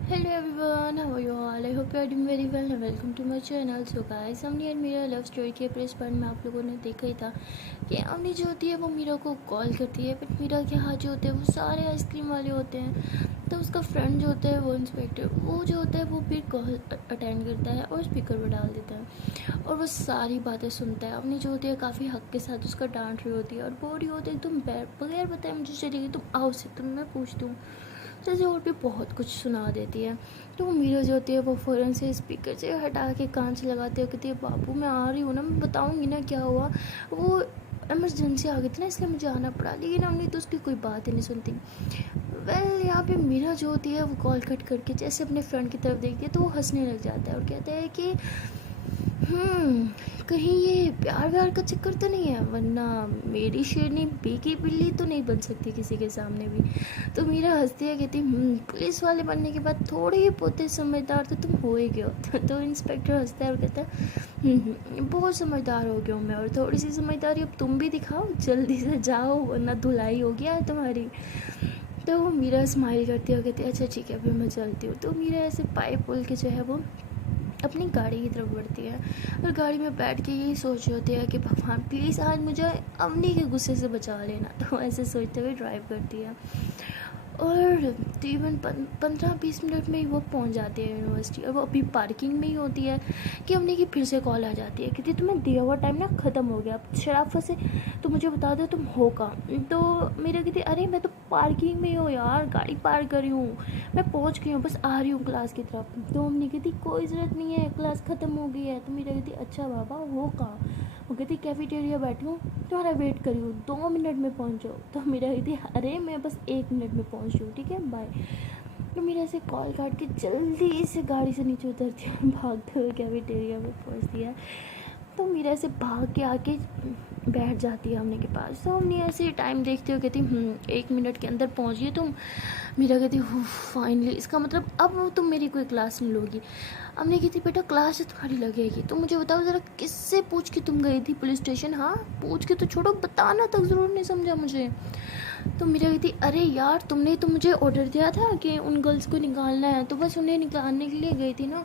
Hello everyone, how are you all? I hope you are doing very well and welcome to my channel. So guys, हमने Meera love story के press part में आप लोगों ने देखा ही था कि अवनी जो होती है वो मीरा को कॉल करती है, बट मीरा के हाथ जो होते हैं वो सारे आइसक्रीम वाले होते हैं। तो उसका फ्रेंड जो होता है वो इंस्पेक्टर वो जो होता है वो भी कॉल अटेंड करता है और स्पीकर पर डाल देता है और वो सारी बातें सुनता है। अवनी जो होती है काफ़ी हक के साथ उसका डांट रही होती है और बोल रही होती है तुम बगैर बताए मुझे चलेगी, तुम आओ से, तुम मैं पूछती हूँ। जैसे और भी बहुत कुछ सुना देती है। तो वो मीरा जो होती है वो फ़ौरन से स्पीकर से हटा के कान से लगाती है, कहती है बाबू मैं आ रही हूँ ना, मैं बताऊँगी ना क्या हुआ। वो इमरजेंसी आ गई थी ना इसलिए मुझे आना पड़ा, लेकिन हमने तो उसकी कोई बात ही नहीं सुनती। यहाँ पे मीरा जो होती है वो कॉल कट करके जैसे अपने फ्रेंड की तरफ देखती है तो वो हंसने लग जाता है और कहता है कि कहीं ये प्यार व्यार का चक्कर तो नहीं है, वरना मेरी शेरनी बेकी बिल्ली तो नहीं बन सकती किसी के सामने भी। तो मीरा हंसती है, कहती पुलिस वाले बनने के बाद थोड़े ही पोते समझदार तो तुम हो ही गए हो। तो इंस्पेक्टर हंसता है और कहता है बहुत समझदार हो गया हूँ मैं, और थोड़ी सी समझदारी अब तुम भी दिखाओ, जल्दी से जाओ वरना धुलाई हो गया है तुम्हारी। तो मीरा स्माइल करती है और कहती है अच्छा ठीक है फिर मैं चलती हूँ। तो मीरा ऐसे पाइप बोल के जो है वो अपनी गाड़ी की तरफ बढ़ती है और गाड़ी में बैठ के यही सोच रही होती है कि भगवान प्लीज़ आज मुझे अवनी के गुस्से से बचा लेना। तो ऐसे सोचते हुए ड्राइव करती है और तकरीबन 15-20 मिनट में ही वो पहुंच जाती है यूनिवर्सिटी। और वो अभी पार्किंग में ही होती है कि अवनी की फिर से कॉल आ जाती है, कहती तुम्हें दिया हुआ टाइम ना ख़त्म हो गया, अब शराफत से तो मुझे बता दो तुम हो कहाँ। तो मेरा कहती अरे मैं तो पार्किंग में ही हूँ यार, गाड़ी पार्क करी हूँ, मैं पहुँच गई हूँ, बस आ रही हूँ क्लास की तरफ। तो अवनी कहती कोई ज़रूरत नहीं है, क्लास ख़त्म हो गई है। तो मेरा कहती अच्छा बाबा हो कहाँ। वो कहती कैफेटेरिया बैठी हूँ, तुम्हारा वेट करी हूँ, 2 मिनट में पहुँचो। तो मेरा कहती अरे मैं बस 1 मिनट में पहुँच रही हूँ, ठीक है बाय। तो मेरा से कॉल काट के जल्दी से गाड़ी से नीचे उतरती है, भागते हुए कैफेटेरिया में पहुँचती है। तो मीरा ऐसे भाग के आके बैठ जाती है हमने के पास। तो हमने ऐसे टाइम देखते हो कहती 1 मिनट के अंदर पहुँच गई तुम। मीरा कहती फाइनली, इसका मतलब अब तुम मेरी कोई क्लास नहीं लोगी। हमने कहती बेटा क्लास तुम्हारी लगेगी, तो मुझे बताओ ज़रा किससे पूछ के तुम गई थी पुलिस स्टेशन। हाँ पूछ के तो छोड़ो, बताना तक ज़रूर नहीं समझा मुझे। तो मीरा कहती अरे यार तुमने तो मुझे ऑर्डर दिया था कि उन गर्ल्स को निकालना है, तो बस उन्हें निकालने के लिए गई थी ना।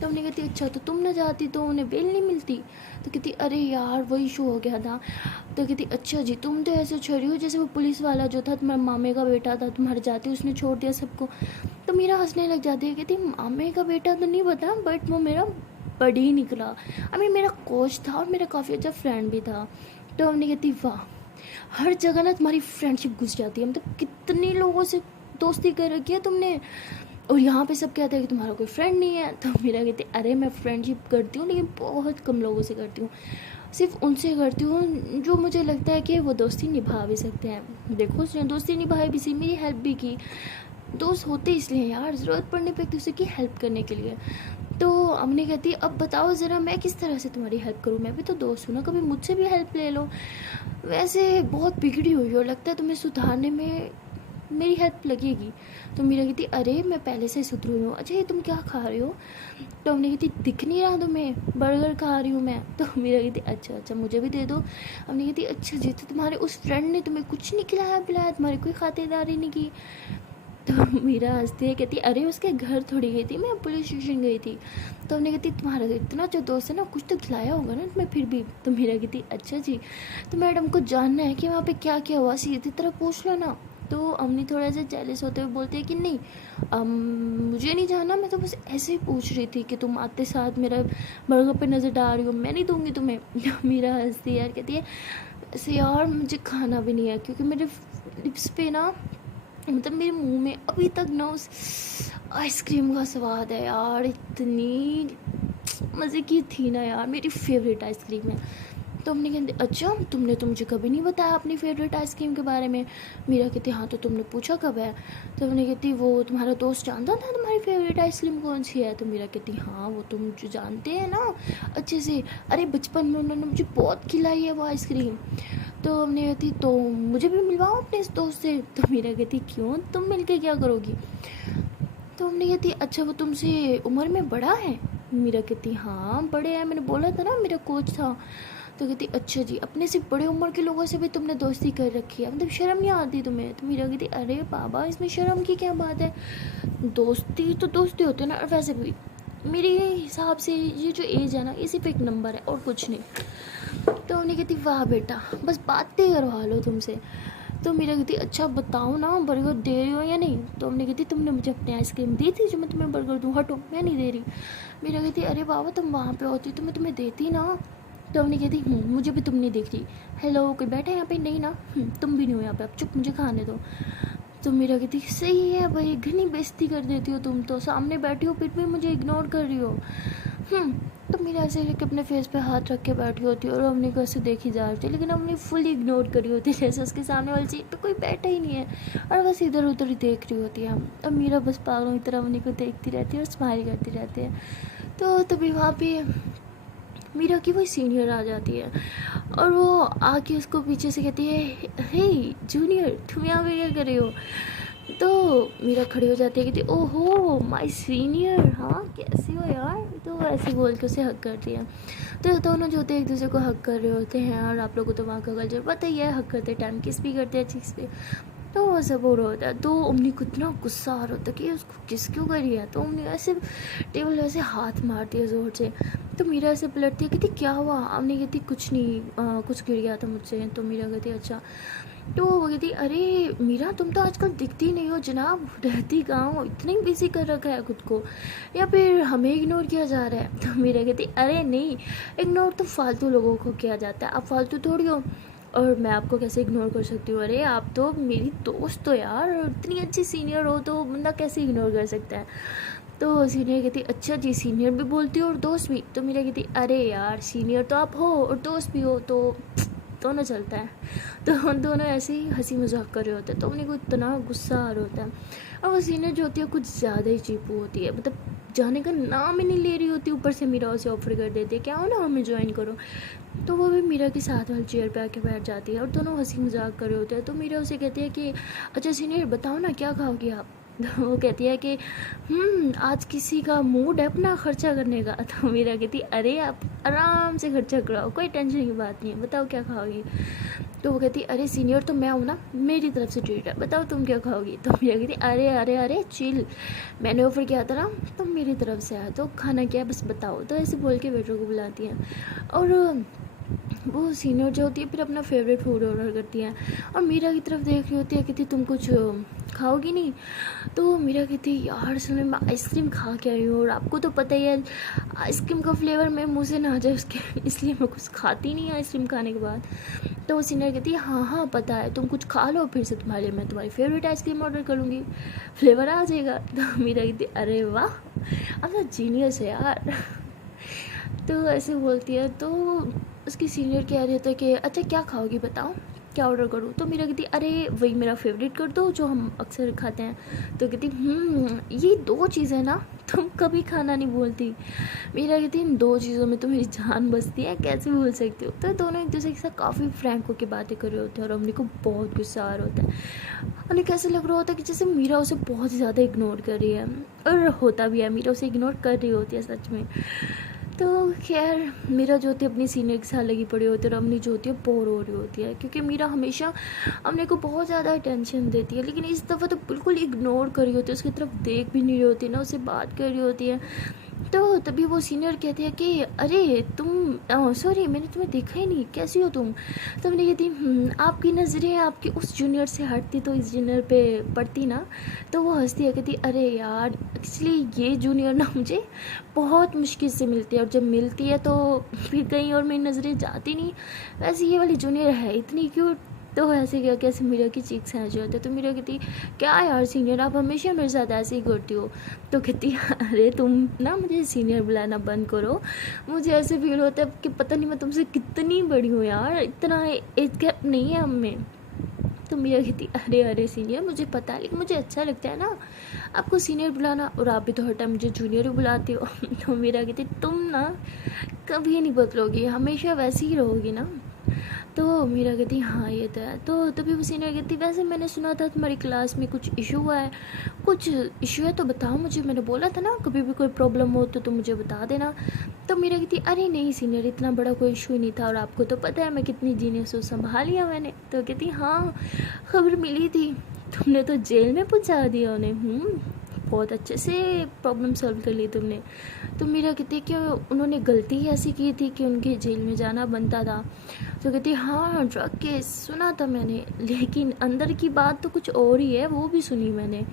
तो हमने कहती अच्छा तो तुम ना जाती तो उन्हें बेल नहीं मिलती। तो कहती अरे यार वही इशू हो गया था। तो कहती अच्छा जी तुम तो ऐसे छड़ी हो जैसे वो पुलिस वाला जो था तुम्हारे मामे का बेटा था, तुम्हारे जाते उसने छोड़ दिया सबको। तो मीरा हंसने लग जाती है, कहती मामे का बेटा तो नहीं पता बट वो मेरा बड़ी निकला, मेरा कोच था और मेरा काफ़ी अच्छा फ्रेंड भी था। तो हमने कहती वाह, हर जगह ना तुम्हारी फ्रेंडशिप घुस जाती है, मतलब कितने लोगों से दोस्ती कर रखी है तुमने, और यहाँ पे सब कहते हैं कि तुम्हारा कोई फ्रेंड नहीं है। तो मेरा कहते अरे मैं फ्रेंडशिप करती हूँ लेकिन बहुत कम लोगों से करती हूँ, सिर्फ उनसे करती हूँ जो मुझे लगता है कि वो दोस्ती निभा भी सकते हैं। देखो उसने दोस्ती निभाई भी सी, मेरी हेल्प भी की। दोस्त होते इसलिए यार, ज़रूरत पड़ने पे एक दूसरे की हेल्प करने के लिए। तो अम्मी कहती अब बताओ ज़रा मैं किस तरह से तुम्हारी हेल्प करूँ, मैं भी तो दोस्त हूँ ना, कभी मुझसे भी हेल्प ले लो। वैसे बहुत बिगड़ी हुई हो, लगता है तुम्हें सुधारने में मेरी हेल्प लगेगी। तो मीरा कहती अरे मैं पहले से सुधरी हुई हूँ। अच्छा ये तुम क्या खा रही हो। तो हमने कहती दिख नहीं रहा तुम्हें, बर्गर खा रही हूँ मैं। तो मीरा कहती अच्छा अच्छा मुझे भी दे दो। हमने कहती अच्छा जी तो तुम्हारे उस फ्रेंड ने तुम्हें कुछ नहीं खिलाया पिलाया, तुम्हारी कोई खातिरदारी नहीं की। तो मीरा हंसती है, कहती अरे उसके घर थोड़ी गई थी मैं, पुलिस स्टेशन गई थी। तो हमने कहती तुम्हारा इतना जो दोस्त है ना कुछ तो खिलाया होगा ना तुम्हें फिर भी। तो मीरा कहती अच्छा जी तो मैडम को जानना है कि वहाँ पे क्या क्या हुआ, सीधी तरह पूछ लो ना। तो अम्मी थोड़ा सा जेलस होते हुए बोलते हैं कि नहीं मुझे नहीं जानना, मैं तो बस ऐसे ही पूछ रही थी कि तुम आते साथ मेरा बर्गर पे नज़र डाल रही हो, मैं नहीं दूंगी तुम्हें। मीरा हंसती है यार, कहती है ऐसे यार मुझे खाना भी नहीं है क्योंकि मेरे लिप्स पे ना, मतलब मेरे मुंह में अभी तक ना उस आइसक्रीम का स्वाद है यार, इतनी मज़े की थी ना यार, मेरी फेवरेट आइसक्रीम है। तो हमने कहते अच्छा तुमने तो मुझे कभी नहीं बताया अपनी फेवरेट आइसक्रीम के बारे में। मीरा कहती हाँ तो तुमने पूछा कब है। तो हमने कहती वो तुम्हारा दोस्त जानता था तुम्हारी फेवरेट आइसक्रीम कौन सी है। तो मीरा कहती हाँ वो तुम जो जानते हैं ना अच्छे से, अरे बचपन में उन्होंने मुझे बहुत खिलाई है वो आइसक्रीम। तो हमने कहती तो मुझे भी मिलवाओ अपने इस दोस्त से। तो मीरा कहती क्यों तुम मिलके क्या करोगी। तो हमने कहती अच्छा वो तुमसे उम्र में बड़ा है। मीरा कहती हाँ बड़े हैं, मैंने बोला था ना मेरा कोच था। तो कहती अच्छा जी, अपने से बड़े उम्र के लोगों से भी तुमने दोस्ती कर रखी है, मतलब शर्म नहीं आती तुम्हें? तो मीरा कहती अरे बाबा, इसमें शर्म की क्या बात है, दोस्ती तो दोस्ती होती है ना। और वैसे भी मेरे हिसाब से ये जो एज है ना, ये सिर्फ एक नंबर है और कुछ नहीं। तो उन्हें कहती वाह बेटा, बस बातें करवा लो तुमसे। तो मेरा कहती अच्छा बताओ ना, बर्गर दे रही हो या नहीं? तो हमने कहती तुमने मुझे अपनी आइसक्रीम दी थी जो मैं तुम्हें बर्गर दूँ, हटो मैं नहीं दे रही। मेरा कहती अरे बाबा, तुम वहाँ पे होती तो मैं तुम्हें देती ना। तो हमने कहती मुझे भी तुम नहीं दिख रही। हेलो, कोई बैठा है यहाँ पे? नहीं ना। तुम भी नहीं हो यहाँ पे, अब चुप, मुझे खाने दो। तो मेरा कहती सही है भाई, घनी बेइज्जती कर देती हो तुम तो, सामने बैठी हो फिर भी मुझे इग्नोर कर रही हो। तो मेरा ऐसे लेके अपने फेस पे हाथ रख के बैठी होती है और हमने को ऐसे देखी जा रही थी, लेकिन हमने फुल इग्नोर करी होती है, जैसे उसके सामने वाली सीट पे कोई बैठा ही नहीं है और बस इधर उधर ही देख रही होती है। अब मेरा बस पागलों की तरह हमने को देखती रहती है और स्माइल करती रहती है। तो तभी वहाँ पे मीरा की वही सीनियर आ जाती है और वो आके उसको पीछे से कहती है हे जूनियर, तुम यहाँ पे क्या कर रहे हो? तो मीरा खड़ी हो जाती है, कहती ओहो माय सीनियर, हाँ कैसी हो यार? तो ऐसे बोल के उसे हक करती है। तो दोनों जो होते हैं एक दूसरे को हक कर रहे होते हैं और आप लोगों को तो वहाँ का कल्चर पता ही है, हक करते टाइम किस भी करते हैं चीज़ पे। तो वो सब हो रहा होता है। तो उमनी को इतना गुस्सा आ रहा होता है कि उसको किस क्यों करी है। तो उमनी ऐसे टेबल ऐसे हाथ मारती है ज़ोर से। तो मीरा ऐसे पलटती है, कहती क्या हुआ? हमने कहती कुछ नहीं, कुछ गिर गया था मुझसे। तो मीरा कहती अच्छा। तो वो कहती अरे मीरा, तुम तो आजकल दिखती नहीं हो जनाब, रहती कहाँ हो? इतनी बिजी कर रखा है खुद को, या फिर हमें इग्नोर किया जा रहा है? तो मीरा कहती अरे नहीं, इग्नोर तो फालतू लोगों को किया जाता है, आप फालतू थोड़ी हो और मैं आपको कैसे इग्नोर कर सकती हूँ? अरे आप तो मेरी दोस्त हो यार, इतनी अच्छी सीनियर हो तो बंदा कैसे इग्नोर कर सकता है? तो सीनियर कहती अच्छा जी, सीनियर भी बोलती हो और दोस्त भी? तो मीरा कहती अरे यार, सीनियर तो आप हो और दोस्त भी हो तो दोनों चलता है। तो हम दोनों ऐसे ही हंसी मजाक कर रहे होते हैं। तो उन्हें को इतना गुस्सा आ रहा होता है और वो सीनियर जो होती है कुछ ज़्यादा ही चीपू होती है, मतलब जाने का नाम ही नहीं ले रही होती, ऊपर से मीरा उसे ऑफर कर देती है क्या हो ना हमें ज्वाइन करो। तो वो भी मीरा के साथ वाली चेयर पे आके बैठ जाती है और दोनों हंसी मजाक कर रहे होते हैं। तो मीरा उसे कहती है कि अच्छा सीनियर बताओ ना क्या खाओगी आप? तो वो कहती है कि आज किसी का मूड है अपना खर्चा करने का। तो मीरा कहती अरे आप आराम से खर्चा कराओ, कोई टेंशन की बात नहीं है, बताओ क्या खाओगी? तो वो कहती अरे सीनियर तो मैं हूँ ना, मेरी तरफ से ट्रीट है, बताओ तुम क्या खाओगी? तो मीरा कहती अरे अरे अरे चिल, मैंने ऑफर किया था ना, तो मेरी तरफ से आया, तो खाना क्या है बस बताओ। तो ऐसे बोल के वेटर को बुलाती है और वो सीनियर जो होती है फिर अपना फेवरेट फूड ऑर्डर करती है और मीरा की तरफ देख रही होती है, कहती तुम कुछ खाओगी नहीं? तो मीरा कहती यार सुनो, मैं आइसक्रीम खा के आई हूँ और आपको तो पता ही है आइसक्रीम का फ्लेवर मेरे मुँह से ना आ जाए उसके, इसलिए मैं कुछ खाती नहीं आइसक्रीम खाने के बाद। तो वो सीनियर कहती है हाँ हाँ पता है, तुम कुछ खा लो, फिर से तुम्हारे लिए मैं तुम्हारी फेवरेट आइसक्रीम ऑर्डर कर लूँगी, फ्लेवर आ जाएगा। तो मीरा कहती अरे वाह, अब तो जीनियस है यार। तो ऐसे बोलती है। तो उसकी सीनियर कह रही होता है कि अच्छा क्या खाओगी बताओ, क्या ऑर्डर करूँ? तो मीरा कहती अरे वही मेरा फेवरेट कर दो जो हम अक्सर खाते हैं। तो कहती ये दो चीज़ें ना तुम कभी खाना नहीं बोलती। मीरा कहती इन दो चीज़ों में तो मेरी जान बसती है, कैसे भूल सकती हो? तो दोनों एक दूसरे के साथ काफ़ी फ्रैंक होकर बातें कर रहे होते हैं और अम्मी को बहुत गुस्सा आ रहा होता है। उन्हें कैसे लग रहा होता है कि जैसे मीरा उसे बहुत ज़्यादा इग्नोर कर रही है, और होता भी है, मीरा उसे इग्नोर कर रही होती है सच में। तो खैर मीरा जो होती है अपनी सीनियर के साथ लगी पड़ी होती है और अम्मी जो होती है बोर हो रही होती है, क्योंकि मीरा हमेशा अम्मी को बहुत ज़्यादा अटेंशन देती है, लेकिन इस दफ़ा तो बिल्कुल इग्नोर कर रही होती है, उसकी तरफ देख भी नहीं रही होती, ना उससे बात कर रही होती है। तो तभी वो सीनियर कहती है कि अरे तुम सॉरी मैंने तुम्हें देखा ही नहीं, कैसी हो तुम? तो मैंने कहती आपकी नज़रें आपकी उस जूनियर से हटती तो इस जूनियर पे पड़ती ना। तो वो हंसती है, कहती अरे यार एक्चुअली ये जूनियर ना मुझे बहुत मुश्किल से मिलती है और जब मिलती है तो फिर कहीं और मेरी नज़रें जाती नहीं, वैसे ये वाली जूनियर है इतनी क्यूट। तो ऐसे क्या कैसे मीरा की चीख सहज होते। तो मीरा कहती क्या यार सीनियर आप हमेशा मेरे साथ ऐसे ही करती हो? तो कहती अरे तुम ना मुझे सीनियर बुलाना बंद करो, मुझे ऐसे फील होता है कि पता नहीं मैं तुमसे कितनी बड़ी हूँ यार, इतना एज गैप नहीं है हम में। तो मीरा कहती अरे अरे सीनियर मुझे पता है, लेकिन मुझे अच्छा लगता है ना आपको सीनियर बुलाना, और आप भी तो हर टाइम मुझे जूनियर ही बुलाती हो। तो मीरा कहती तुम ना कभी नहीं बदलोगी, हमेशा वैसी ही रहोगी ना। तो मीरा कहती हाँ ये तो है। तो तभी वो सीनियर कहती वैसे मैंने सुना था तुम्हारी क्लास में कुछ इशू हुआ है, कुछ इशू है तो बताओ मुझे, मैंने बोला था ना कभी भी कोई प्रॉब्लम हो तो तुम मुझे बता देना। तो मीरा कहती अरे नहीं सीनियर, इतना बड़ा कोई इशू नहीं था और आपको तो पता है मैं कितनी जीनियस हूँ, संभाल लिया मैंने। तो कहती हाँ खबर मिली थी, तुमने तो जेल में पहुँचा दिया उन्हें। बहुत अच्छे से प्रॉब्लम सॉल्व कर ली तुमने। तो मीरा कहती है कि उन्होंने गलती ही ऐसी की थी कि उनके जेल में जाना बनता था। तो कहती हाँ ड्रग केस सुना था मैंने, लेकिन अंदर की बात तो कुछ और ही है, वो भी सुनी मैंने।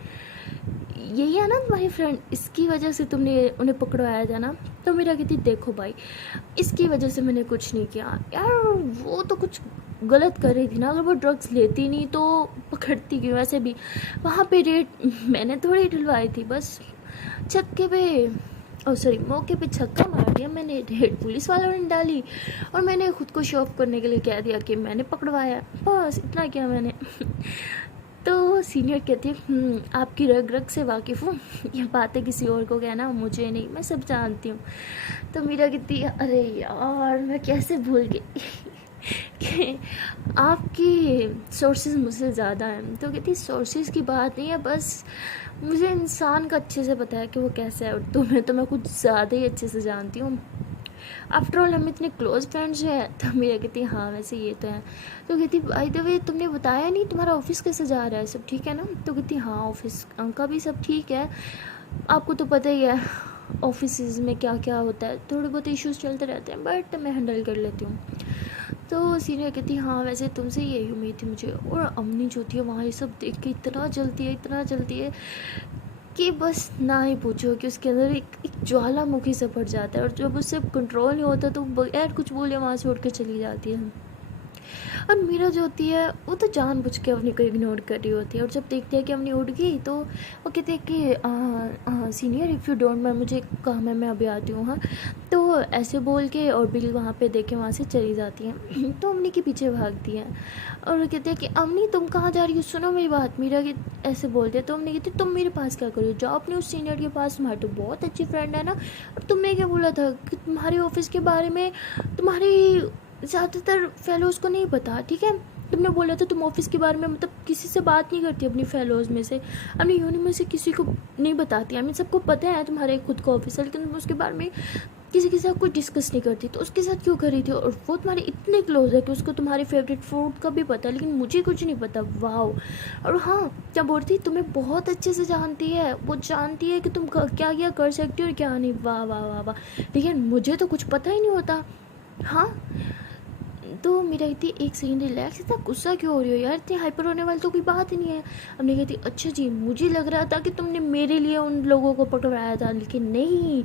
यही है ना तुम्हारी फ्रेंड, इसकी वजह से तुमने उन्हें पकड़वाया था ना। तो मेरा कहती देखो भाई, इसकी वजह से मैंने कुछ नहीं किया यार, वो तो कुछ गलत कर रही थी ना, अगर वो ड्रग्स लेती नहीं तो पकड़ती क्यों। वैसे भी वहाँ पे रेट मैंने थोड़ी डलवाई थी, बस छक्के पे सॉरी मौके पे छक्का मार दिया मैंने, रेड पुलिस वालों ने डाली और मैंने खुद को शो ऑफ करने के लिए कह दिया कि मैंने पकड़वाया, बस इतना किया मैंने। तो सीनियर कहते आपकी रग रग से वाकिफ़ हूँ, ये बातें किसी और को कहना, मुझे नहीं, मैं सब जानती हूँ। तो मीरा कहती अरे यार मैं कैसे भूल गई कि आपकी सोर्सेज मुझसे ज़्यादा हैं। तो कहती सोर्सेज की बात नहीं है, बस मुझे इंसान का अच्छे से पता है कि वो कैसा है, और तुम्हें तो मैं कुछ ज़्यादा ही अच्छे से जानती हूँ। आफ्टर ऑल हम इतने क्लोज फ्रेंड्स हैं। तो मेरा कहती हाँ वैसे ये तो है। तो कहती बाय द वे तुमने बताया नहीं तुम्हारा ऑफिस कैसे जा रहा है, सब ठीक है ना। तो कहती हाँ ऑफिस का भी सब ठीक है, आपको तो पता ही है ऑफिस में क्या क्या होता है, थोड़े बहुत इश्यूज चलते रहते हैं बट मैं हैंडल कर लेती हूँ। तो सीनियर कहती हाँ वैसे तुमसे यही उम्मीद थी मुझे। और अम्मी जो थी वहाँ ये सब देख के इतना जलती है, इतना जलती है कि बस ना ही पूछो, कि उसके अंदर एक ज्वालामुखी से फट जाता है, और जब उससे कंट्रोल नहीं होता तो बगैर कुछ बोले वहाँ से उठ के चली जाती है। और मीरा जो होती है वो तो जानबूझ के अवनी को इग्नोर कर रही होती है, और जब देखती है कि अवनी उठ गई तो वो कहते हैं कि senior if you don't mind मुझे काम है मैं अभी आती हूँ। हाँ तो ऐसे बोल के और बिल वहाँ पे देख के वहाँ से चली जाती हैं। तो अवनी के पीछे भागती हैं और वो कहते हैं कि अवनी तुम कहाँ जा रही हो, सुनो मेरी बात। मीरा की ऐसे बोलते हैं तो अवनी कहती तुम मेरे पास क्या करो, जाओ अपने उस सीनियर के पास, तुम्हारी तो बहुत अच्छी फ्रेंड है ना। और तुमने क्या बोला था कि तुम्हारे ऑफिस के बारे में तुम्हारी ज़्यादातर फेलोज़ को नहीं पता, ठीक है। तुमने बोला था तुम ऑफिस के बारे में मतलब किसी से बात नहीं करती अपनी फेलोज़ में से, अपनी यूनिट में से किसी को नहीं बताती। आई मीन सबको पता है तुम्हारे खुद का ऑफिस है, लेकिन तुम उसके बारे में किसी के साथ कोई डिस्कस नहीं करती। तो उसके साथ क्यों कर रही थी, और वो तुम्हारे इतने क्लोज है कि उसको तुम्हारे फेवरेट फूड का भी पता है, लेकिन मुझे कुछ नहीं पता। वाह। और हाँ क्या बोलती, तुम्हें बहुत अच्छे से जानती है, वो जानती है कि तुम क्या क्या कर सकती हो और क्या नहीं। वाह वाह वाह वाह, लेकिन मुझे तो कुछ पता ही नहीं होता। हाँ तो मेरा इतनी एक सेकंड रिलैक्स, इतना गुस्सा क्यों हो रही हो यार, इतनी हाइपर होने वाली तो कोई बात ही नहीं है। अब नहीं कहती अच्छा जी मुझे लग रहा था कि तुमने मेरे लिए उन लोगों को पकड़वाया था, लेकिन नहीं,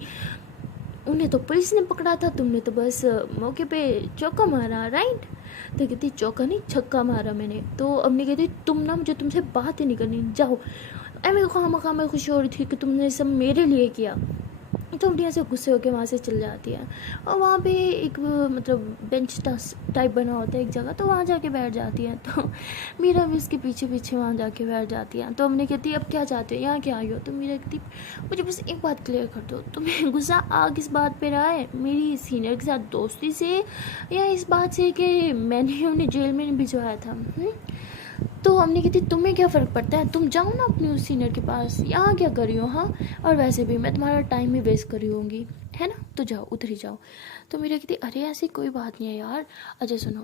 उन्हें तो पुलिस ने पकड़ा था, तुमने तो बस मौके पे चौका मारा, राइट। तो कहती चौका नहीं छक्का मारा मैंने। तो अब नहीं कहती तुम ना, मुझे तुमसे बात ही नहीं करनी, जाओ। मेरे को खामा खुशी हो रही थी कि तुमने सब मेरे लिए किया। तो उल्टियाँ से गुस्से होकर वहाँ से चल जाती है, और वहाँ पे एक मतलब बेंच टाइप बना होता है एक जगह, तो वहाँ जाके बैठ जाती है। तो मीरा भी उसके पीछे पीछे वहाँ जाके बैठ जाती है। तो हमने कहती अब क्या चाहते हो, यहाँ क्या आई हो। तो मीरा कहती मुझे बस एक बात क्लियर कर दो, तुम्हें गुस्सा आ किस बात पे रहा है, मेरी सीनियर के साथ दोस्ती से या इस बात से कि मैंने उन्हें जेल में भिजवाया था। तो हमने कहती तुम्हें क्या फ़र्क पड़ता है, तुम जाओ ना अपने उस सीनियर के पास, यहाँ क्या कर रही हो। हाँ और वैसे भी मैं तुम्हारा टाइम ही वेस्ट कर रही होंगी, है ना, तो जाओ उधर ही जाओ। तो मेरी कहती अरे ऐसी कोई बात नहीं है यार। अच्छा सुनो,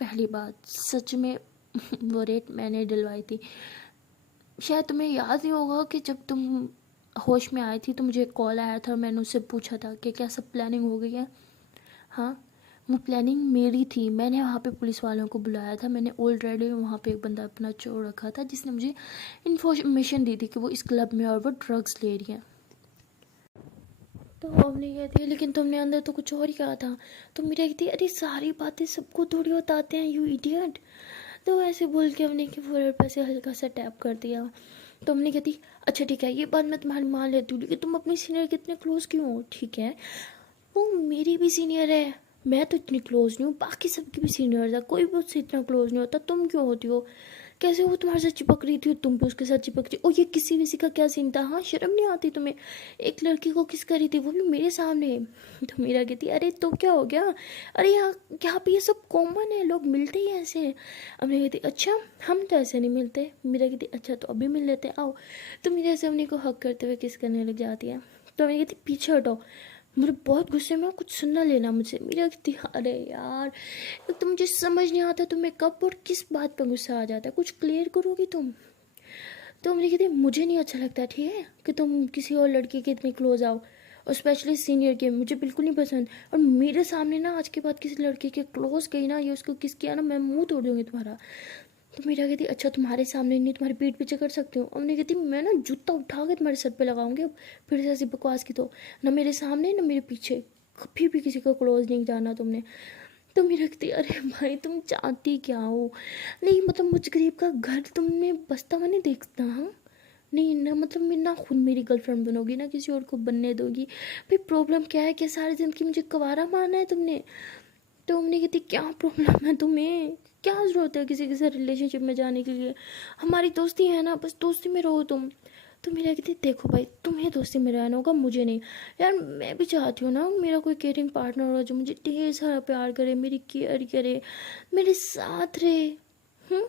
पहली बात सच में वो रेट मैंने डलवाई थी। शायद तुम्हें याद नहीं होगा कि जब तुम होश में आई थी तो मुझे एक कॉल आया था और मैंने उससे पूछा था कि क्या सब प्लानिंग हो गई है। हाँ वो प्लानिंग मेरी थी, मैंने वहाँ पे पुलिस वालों को बुलाया था, मैंने ऑलरेडी वहाँ पे एक बंदा अपना छोड़ रखा था जिसने मुझे इन्फॉर्मेशन दी थी कि वो इस क्लब में और वो ड्रग्स ले रही है। तो हमने कहती है लेकिन तुमने अंदर तो कुछ और ही कहा था। तो मेरा कहती है अरे सारी बातें सबको थोड़ी बताते हैं यू इडियट। तो ऐसे बोल के हमने कि फोर पर से हल्का सा टैप कर दिया। तो हमने कहती अच्छा ठीक है ये बात मैं तुम्हारी मान लेती हूँ, लेकिन तुम अपनी सीनियर के इतने क्लोज क्यों हो। ठीक है वो मेरी भी सीनियर है, मैं तो इतनी क्लोज नहीं हूँ, बाकी सबकी भी सीनियर है, कोई भी उससे इतना क्लोज नहीं होता, तुम क्यों होती हो। कैसे वो तुम्हारे साथ चिपक रही थी और तुम भी उसके साथ चिपक रही। ओ ये किसी विसी का क्या सीन था, हाँ शर्म नहीं आती तुम्हें, एक लड़की को किस कर रही थी वो भी मेरे सामने। तो मीरा कहती अरे तो क्या हो गया, अरे यहाँ यहाँ पे ये सब कॉमन है, लोग मिलते ही ऐसे हैं। अमनी कहती अच्छा हम तो ऐसे नहीं मिलते। मीरा कहती अच्छा तो अभी मिल लेते आओ। तो मीरा ऐसे अमनी को हक करते हुए किस करने लग जाती है। तो अमनी कहती पीछे हटो, मुझे बहुत गुस्से में कुछ सुनना लेना मुझे। मेरा कहती अरे यार एक तो मुझे समझ नहीं आता तुम्हें कब और किस बात पर गुस्सा आ जाता है, कुछ क्लियर करोगी तुम। तो मुझे कहती मुझे नहीं अच्छा लगता ठीक है कि तुम किसी और लड़की के इतने क्लोज आओ, और स्पेशली सीनियर के, मुझे बिल्कुल नहीं पसंद। और मेरे सामने ना आज के बाद किसी लड़के के क्लोज गई ना, ये उसको किस किया ना, मैं मुंह तोड़ दूंगी तुम्हारा। तो मीरा कहती अच्छा तुम्हारे सामने नहीं तुम्हारी पीठ पीछे कर सकती हूँ। हमने कहती मैं ना जूता उठा के तुम्हारे सर पे लगाऊंगी अब, फिर से ऐसी बकवास की तो ना मेरे सामने ना मेरे पीछे, कभी भी किसी को क्लोज नहीं जाना तुमने। तो मेरा कहती अरे भाई तुम चाहती क्या हो, नहीं मतलब मुझ गरीब का घर तुमने बसता हुआ नहीं देखता, हाँ नहीं ना मतलब मैं ना खुद मेरी गर्लफ्रेंड बनोगी ना किसी और को बनने दोगी। भाई प्रॉब्लम क्या है, क्या सारी जिंदगी मुझे कवारा माना है तुमने। तो हमने कहती क्या प्रॉब्लम है तुम्हें, क्या ज़रूरत है किसी के साथ रिलेशनशिप में जाने के लिए, हमारी दोस्ती है ना, बस दोस्ती में रहो तुम। तो मेरा कहती देखो भाई तुम्हें दोस्ती में रहना होगा मुझे नहीं। यार मैं भी चाहती हूँ ना मेरा कोई केयरिंग पार्टनर हो जो मुझे ढेर सारा प्यार करे, मेरी केयर करे, मेरे साथ रहे। हम्म।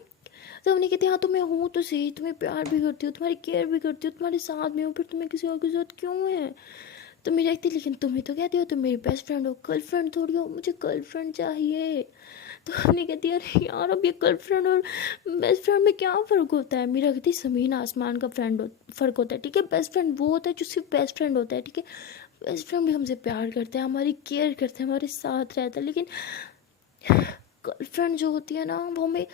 तो हमने कहती हाँ तो मैं हूँ तो सही, तुम्हें प्यार भी करती हूँ, तुम्हारी केयर भी करती हूँ, तुम्हारे साथ में हूँ, फिर तुम्हें किसी और के साथ क्यों है। तो मेरी कहती लेकिन तुम्हें तो कहती हो तुम मेरी बेस्ट फ्रेंड हो, गर्लफ्रेंड थोड़ी हो, मुझे गर्लफ्रेंड चाहिए। तो हमने कहती अरे यार अब ये गर्लफ्रेंड और बेस्ट फ्रेंड में क्या फ़र्क होता है। मेरा कहती ज़मीन आसमान का फ़र्क होता है ठीक है। बेस्ट फ्रेंड वो होता है जो सिर्फ बेस्ट फ्रेंड होता है ठीक है। बेस्ट फ्रेंड भी हमसे प्यार करते हैं, हमारी केयर करते हैं, हमारे साथ रहता है, लेकिन गर्लफ्रेंड जो होती है ना वो हमें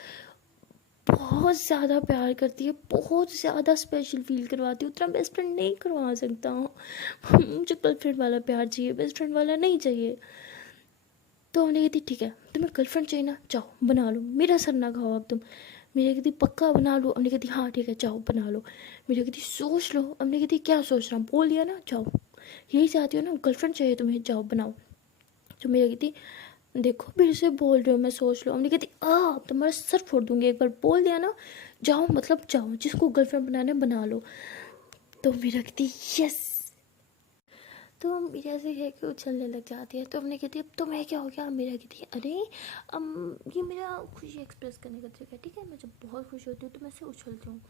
बहुत ज़्यादा प्यार करती है, बहुत ज़्यादा स्पेशल फील करवाती है, उतना बेस्ट फ्रेंड नहीं करवा सकता हूँ। मुझे गर्लफ्रेंड वाला प्यार चाहिए, बेस्ट फ्रेंड वाला नहीं चाहिए। तो हमने कहती ठीक है तुम्हें गर्लफ्रेंड चाहिए ना, जाओ बना लो, मेरा सर ना खाओ अब तुम। मेरे कहती पक्का बना लो। हमने कहती हाँ ठीक है जाओ बना लो। मेरे कहती सोच लो। हमने कहती क्या सोच रहा हूँ, बोल दिया ना जाओ, यही चाहती हो ना गर्लफ्रेंड चाहिए तुम्हें, जाओ बनाओ। तो मेरे कहती देखो फिर से बोल रहे हो मैं सोच लो। हमने कहती तुम्हारा सर फोड़ दूंगी, एक बार बोल दिया ना जाओ मतलब जाओ, जिसको गर्लफ्रेंड बनाना है बना लो। तो मेरा कहती यस। तो मेरे ऐसे है कि उछलने लग जाती है। तो हमने कहती अब तो मैं क्या हो गया, मेरा कहती है अरे ये मेरा खुशी एक्सप्रेस करने का तरीका है ठीक है, मैं जब बहुत खुश होती हूँ तो मैं ऐसे उछलती हूँ।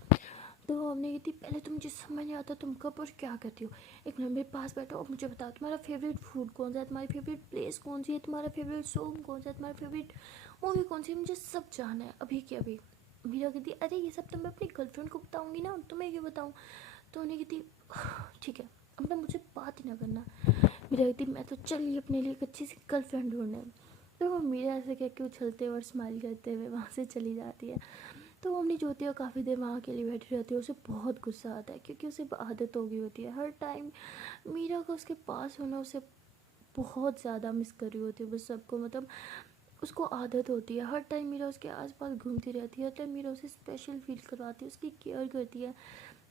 तो हमने कहती पहले तो मुझे समझ नहीं आता तुम कब और क्या करती हो, एक मिनट मेरे पास बैठो और मुझे बताओ तुम्हारा फेवरेट फूड कौन सा है, तुम्हारी फेवरेट प्लेस कौन सी है, तुम्हारा फेवरेट सॉन्ग कौन सा है, तुम्हारा फेवरेट मूवी कौन सी है, मुझे सब जानना है अभी के अभी। मीरा कहती अरे ये सब तो मैं अपनी गर्लफ्रेंड को बताऊँगी ना, तुम्हें क्यों बताऊँ। तो उन्हें कहती ठीक है अब ना मुझे बात ही ना करना। मेरा कहती मैं तो चली अपने लिए एक अच्छी सी गर्लफ्रेंड ढूंढने। तो वो मेरा ऐसे कह के उछलते और स्माइल करते हुए वहाँ से चली जाती है। तो वो अपनी ज्योति और काफ़ी देर वहाँ के लिए बैठी रहती है। उसे बहुत गुस्सा आता है क्योंकि उसे आदत हो गई होती है हर टाइम मीरा का उसके पास होना, उसे बहुत ज़्यादा मिस कर रही होती है बस सबको, मतलब उसको आदत होती है हर टाइम मीरा उसके आसपास घूमती रहती है, हर टाइम मीरा उसे स्पेशल फील करवाती है, उसकी केयर करती है।